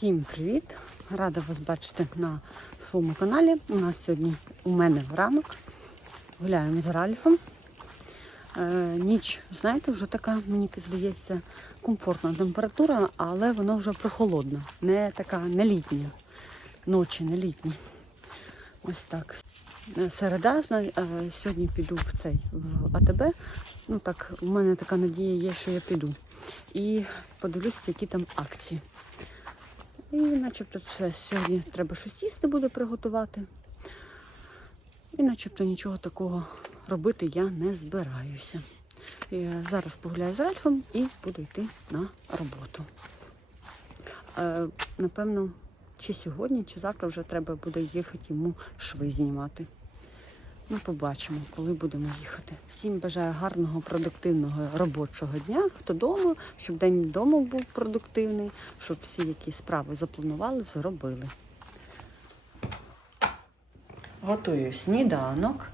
Всім привіт! Рада вас бачити на своєму каналі. У нас сьогодні у мене ранок. Гуляємо з Ральфом. Е, ніч, знаєте, вже така, мені здається, комфортна температура, але вона вже прохолодна. Не така не літня. Ночі не літні. Ось так. Е, Середа, е, сьогодні піду в цей в АТБ. Ну так, у мене така надія є, що я піду. І подивлюсь, які там акції. І начебто все. Сьогодні треба щось їсти буде приготувати. І начебто нічого такого робити я не збираюся. Я зараз погуляю з Ральфом і буду йти на роботу. Е, напевно, чи сьогодні, чи завтра вже треба буде їхати йому шви знімати. Ми побачимо, коли будемо їхати. Всім бажаю гарного, продуктивного робочого дня. Хто вдома, щоб день вдома був продуктивний, щоб всі, які справи запланували, зробили. Готую сніданок,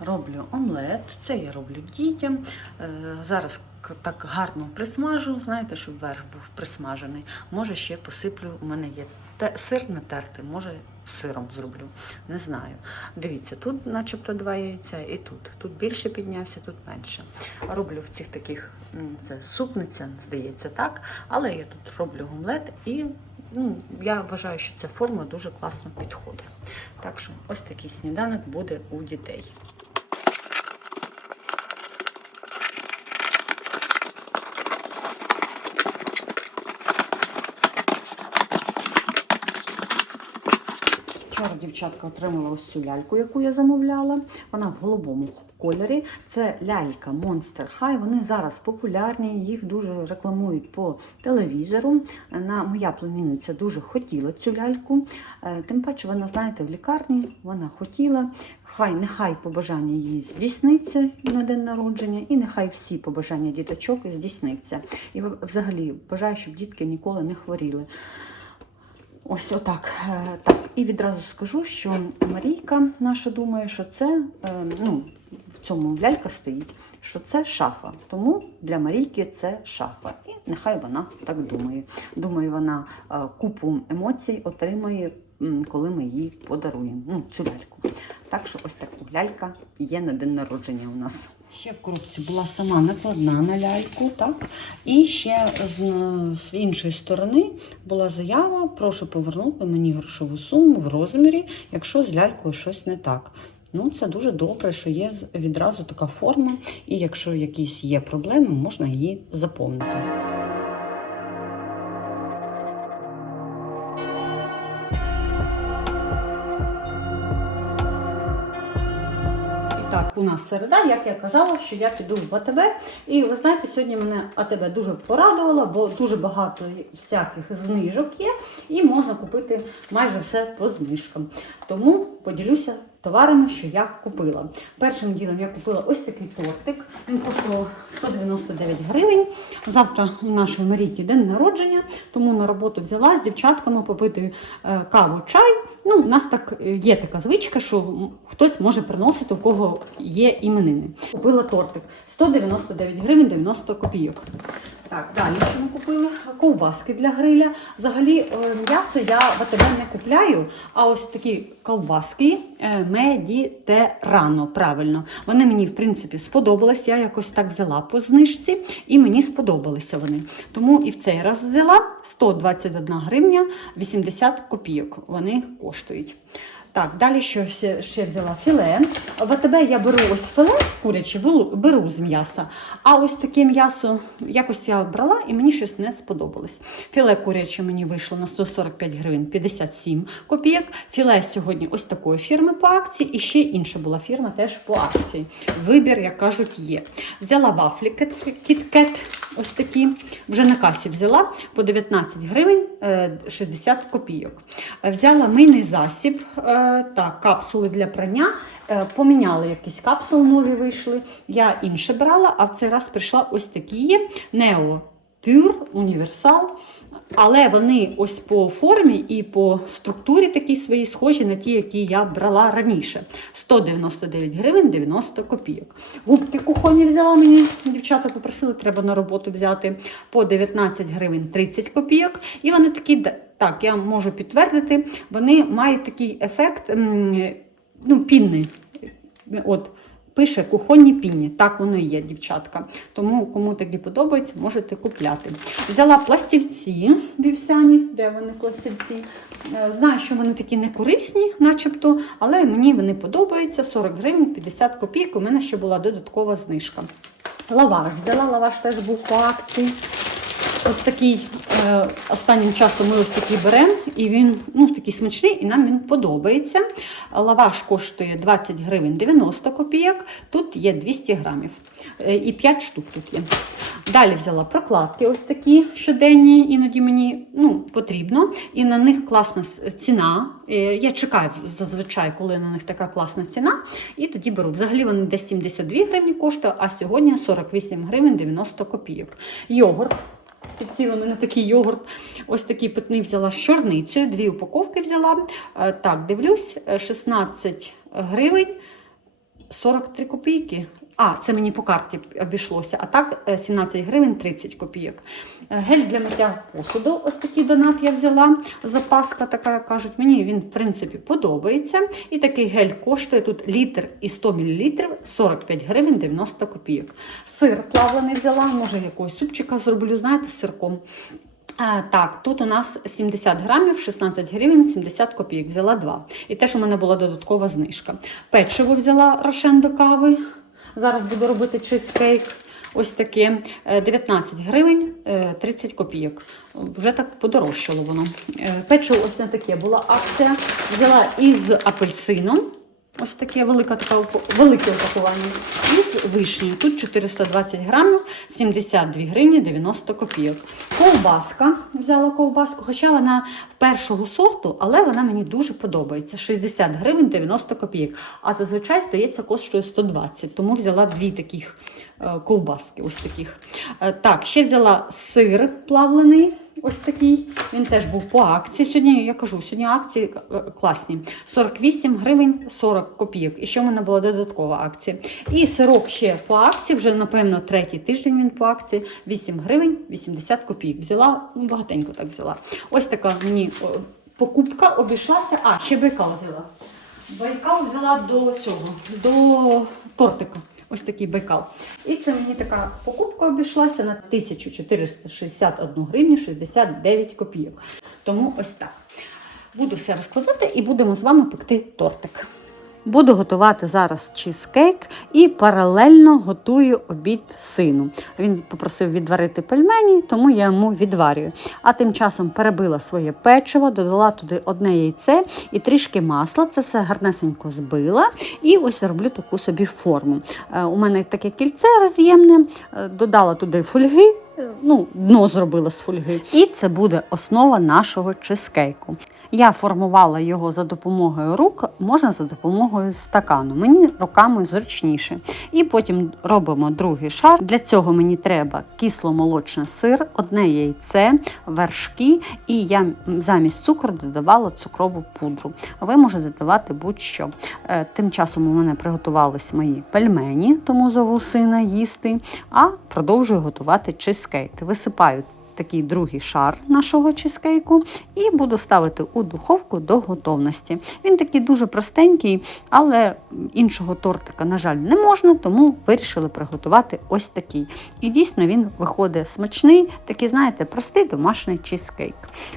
роблю омлет. Це я роблю дітям. Е, Зараз так гарно присмажу, знаєте, щоб верх був присмажений. Може, ще посиплю. У мене є сир натертий, може сиром зроблю. Не знаю. Дивіться, тут начебто два яйця, і тут. Тут більше піднявся, тут менше. Роблю в цих таких, це супниця, здається, так. Але я тут роблю гумлет і ну, я вважаю, що ця форма дуже класно підходить. Так що ось такий сніданок буде у дітей. Дівчатка отримала ось цю ляльку, яку я замовляла. Вона в голубому кольорі. Це лялька Monster High. Вони зараз популярні, їх дуже рекламують по телевізору. На моя племінниця дуже хотіла цю ляльку. Е, Тим паче, вона, знаєте, в лікарні вона хотіла. Хай нехай побажання їй здійсниться на день народження, і нехай всі побажання діточок здійсниться. І взагалі бажаю, щоб дітки ніколи не хворіли. Ось отак. Е, Так, і відразу скажу, що Марійка наша думає, що це е, ну, в цьому лялька стоїть, що це шафа. Тому для Марійки це шафа. І нехай вона так думає. Думаю, вона е, купу емоцій отримає, коли ми їй подаруємо. Ну, цю ляльку. Так що ось така лялька є на день народження у нас. Ще в коробці була сама накладна на ляльку, так? І ще з, з іншої сторони була заява: прошу повернути мені грошову суму в розмірі, якщо з лялькою щось не так. Ну, це дуже добре, що є відразу така форма, і якщо якісь є проблеми, можна її заповнити. Так, у нас середа, як я казала, що я піду в АТБ. І ви знаєте, сьогодні мене АТБ дуже порадувало, бо дуже багато всяких знижок є, і можна купити майже все по знижкам. Тому поділюся товарами, що я купила. Першим ділом я купила ось такий тортик. Він коштував 199 гривень. Завтра у нашої Марійки день народження, тому на роботу взяла з дівчатками попити е, каву, чай. Ну, у нас так е, є така звичка, що хтось може приносити, у кого є іменини. Купила тортик 199 гривень 90 копійок. Так, далі що ми купили? Ковбаски для гриля. Взагалі е, м'ясо я в АТБ не купляю, а ось такі ковбаски е, медітерано, правильно. Вони мені, в принципі, сподобались. Я якось так взяла по знижці, і мені сподобалися вони. Тому і в цей раз взяла 121 гривня 80 копійок. Вони коштують. Так, далі що ще, ще взяла філе. В АТБ я беру ось філе куряче, беру, беру з м'яса. А ось таке м'ясо якось я брала і мені щось не сподобалось. Філе куряче мені вийшло на 145 гривень 57 копійок. Філе сьогодні ось такої фірми по акції. І ще інша була фірма теж по акції. Вибір, як кажуть, є. Взяла вафлі кіткет, ось такі. Вже на касі взяла по 19 гривень е, 60 копійок. Е, Взяла мийний засіб, е, так, капсули для прання. Е, Поміняли якісь капсули, нові вийшли. Я інше брала, а в цей раз прийшла ось такі є. Нео Pure, універсал. Але вони ось по формі і по структурі такі свої схожі на ті, які я брала раніше. 199 гривень 90 копійок. Губки кухонні взяла мені. Дівчата попросили, треба на роботу взяти по 19 гривень 30 копійок. І вони такі так, я можу підтвердити, вони мають такий ефект ну, пінний. От, Пише кухонні пінні, так воно і є, дівчатка. Тому, кому такі подобається, можете купляти. Взяла пластівці вівсяні, де вони пластівці. Е, Знаю, що вони такі не корисні, начебто, але мені вони подобаються. 40 гривень, 50 копійок. У мене ще була додаткова знижка. Лаваш. Взяла лаваш теж був по акції. Ось такий е, останнім часом ми ось такий беремо, і він ну, такий смачний, і нам він подобається. Лаваш коштує 20 гривень 90 копійок, тут є 200 грамів. Е, і 5 штук тут є. Далі взяла прокладки ось такі щоденні, іноді мені ну, потрібно. І на них класна ціна. Е, Я чекаю зазвичай, коли на них така класна ціна. І тоді беру. Взагалі вони десь 72 гривні коштують, а сьогодні 48 гривень 90 копійок. Йогурт. Підсіла мене такий йогурт. Ось такий питний взяла з чорницею. Дві упаковки взяла. Е, Так, дивлюсь, е, 16 гривень 43 копійки. А, це мені по карті обійшлося. А так е, 17 гривень 30 копійок. Е, Гель для миття посуду. Ось такий донат я взяла. Запаска така, кажуть, мені він в принципі подобається. І такий гель коштує тут літр і 100 мл 45 гривень 90 копійок. Сир плавлений взяла, може якогось супчика зроблю, знаєте, з сирком. А, так, тут у нас 70 грамів, 16 гривень, 70 копійок. Взяла два. І теж у мене була додаткова знижка. Печиво взяла рошен до кави. Зараз буду робити чизкейк. Ось таке Е, 19 гривень е, 30 копійок. Вже так подорожчало воно. Е, Печиво ось на таке була акція. Взяла із апельсином. Ось таке велике, така, велике упакування. І з вишнею. Тут 420 грамів, 72 гривні 90 копійок. Ковбаска. Взяла ковбаску, хоча вона першого сорту, але вона мені дуже подобається. 60 гривень 90 копійок. А зазвичай, здається, коштує 120. Тому взяла дві таких ковбаски. Ось таких. Е, Так, ще взяла сир плавлений. Ось такий. Він теж був по акції. Сьогодні я кажу, сьогодні акції е, класні. 48 гривень 40 копійок. І ще в мене була додаткова акція. І сирок ще по акції, вже, напевно, третій тиждень він по акції. 8 гривень 80 копійок. Взяла, ну, багатенько так взяла. Ось така мені покупка обійшлася. А, ще байкал взяла. Байкал взяла до цього, до тортика. Ось такий байкал. І це мені така покупка обійшлася на 1461 гривні 69 копійок. Тому ось так. Буду все розкладати і будемо з вами пекти тортик. Буду готувати зараз чизкейк і паралельно готую обід сину. Він попросив відварити пельмені, тому я йому відварюю. А тим часом перебила своє печиво, додала туди одне яйце і трішки масла. Це все гарнесенько збила. І ось роблю таку собі форму. Е, У мене таке кільце роз'ємне, е, додала туди фольги. е, Ну, дно зробила з фольги. І це буде основа нашого чизкейку. Я формувала його за допомогою рук, можна за допомогою стакану. Мені руками зручніше. І потім робимо другий шар. Для цього мені треба кисломолочний сир, одне яйце, вершки, і я замість цукру додавала цукрову пудру. Ви можете додавати будь-що. Е, Тим часом у мене приготувались мої пельмені, тому зову сина їсти, а продовжую готувати чизкейк. Висипаю такий другий шар нашого чизкейку і буду ставити у духовку до готовності. Він такий дуже простенький, але іншого тортика, на жаль, не можна, тому вирішили приготувати ось такий. І дійсно він виходить смачний, такий, знаєте, простий домашній чизкейк.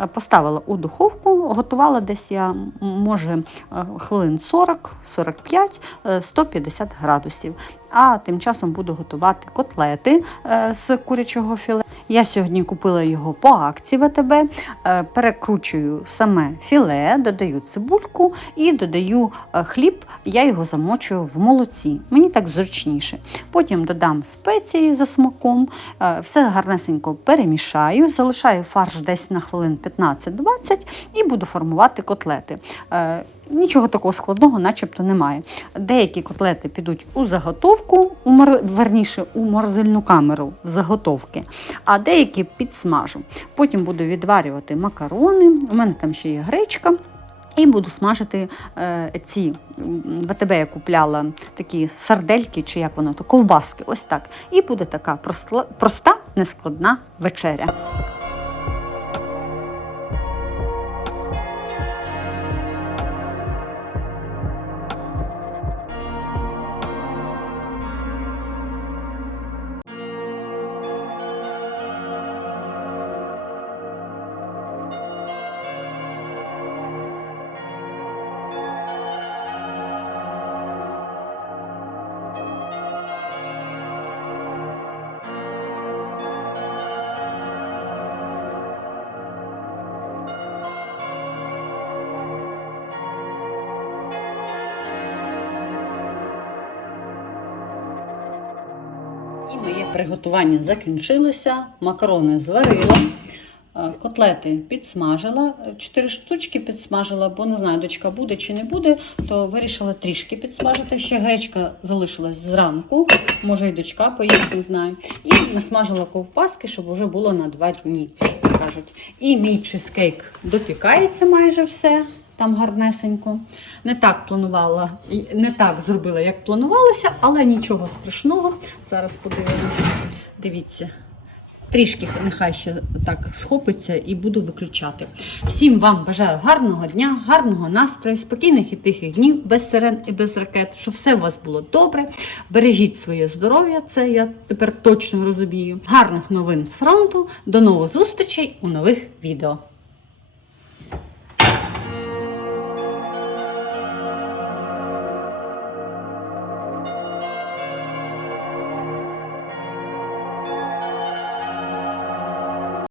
Е, Поставила у духовку, готувала десь я, може, е, хвилин 40-45, е, 150 градусів. А тим часом буду готувати котлети е, з курячого філе. Я сьогодні купила його по акції ВТБ, е, перекручую саме філе, додаю цибульку і додаю е, хліб. Я його замочую в молоці. Мені так зручніше. Потім додам спеції за смаком, е, все гарнесенько перемішаю, залишаю фарш десь на хвилин 15-20 і буду формувати котлети. Нічого такого складного, начебто, немає. Деякі котлети підуть у заготовку, у мор... верніше у морозильну камеру в заготовки, а деякі підсмажу. Потім буду відварювати макарони. У мене там ще є гречка. І буду смажити е, ці м, в АТБ я купляла такі сардельки, чи як воно то ковбаски. Ось так. І буде така проста, проста нескладна вечеря. І моє приготування закінчилося. Макарони зварила. е, Котлети підсмажила, чотири штучки підсмажила, бо не знаю, дочка буде чи не буде, то вирішила трішки підсмажити. Ще гречка залишилась зранку, може і дочка поїсть, не знаю. І насмажила ковпаски, щоб вже було на два дні, кажуть. І мій чизкейк допікається майже все. Там гарнесенько. Не так планувала, не так зробила, як планувалося, але нічого страшного. Зараз подивимося. Дивіться. Трішки нехай ще так схопиться і буду виключати. Всім вам бажаю гарного дня, гарного настрою, спокійних і тихих днів без сирен і без ракет, щоб все у вас було добре. Бережіть своє здоров'я, це я тепер точно розумію. Гарних новин з фронту. До нових зустрічей у нових відео.